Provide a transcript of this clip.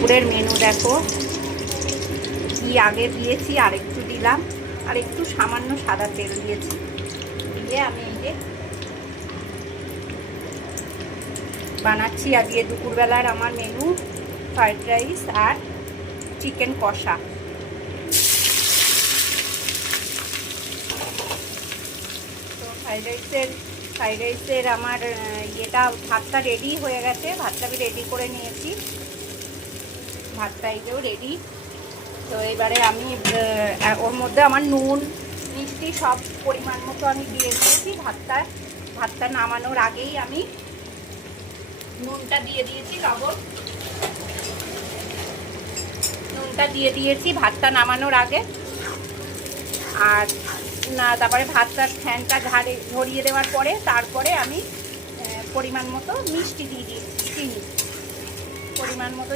দুপুরের মেনু দেখো, কি আগে দিয়েছি আর একটু দিলাম, আর একটু সামান্য সাদা তেল দিয়েছি, দিয়ে আমি এই যে বানাচ্ছি আজকে দুপুরবেলার আমার মেনু ফ্রাইড রাইস আর চিকেন কষা। তো ফ্রাইড রাইসের আমার ইয়েটা ভাতটা রেডি হয়ে গেছে, ভাতটা আমি রেডি করে নিয়েছি, ভাতটা এটাও রেডি। তো এবারে আমি ওর মধ্যে আমার নুন মিষ্টি সব পরিমাণ মতো আমি দিয়ে দিয়েছি। ভাতটা নামানোর আগেই আমি নুনটা দিয়ে দিয়েছি, নুনটা দিয়ে দিয়েছি ভাতটা নামানোর আগে। আর না, তারপরে ভাতটার ফ্যানটা ঝরিয়ে দেওয়ার পরে তারপরে আমি পরিমাণ মতো মিষ্টি দিয়ে দিয়েছি, চিনি পরিমাণ মতো।